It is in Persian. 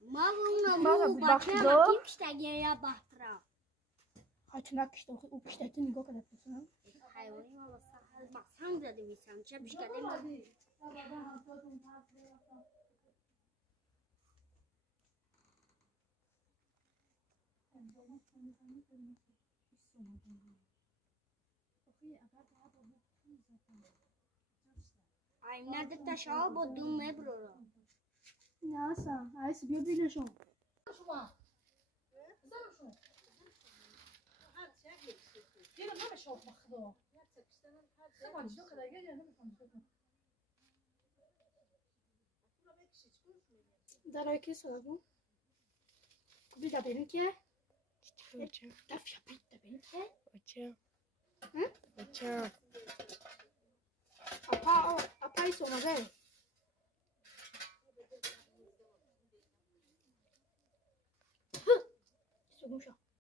ما اون بابا رو وقتی باکه دو. ما پیشتگی یا بحترا خاطر نکشته او پیشتتی نگاه کنه بسنم حیوانی ما با سهل مقصم زده میسم چه پیش کردیم این ندتا شما با دوم مبرو نه اصلا عیس بیا بینشون Yine böyle şey olmakta o. Tamam, şu kadar gel yanına konuşalım. Darayı kes oğlum. Bir de benimki. Daf yapayım da benimki. Açım. Hı? Açım. Apa'yı sonra ver. Hı. Sorun şu.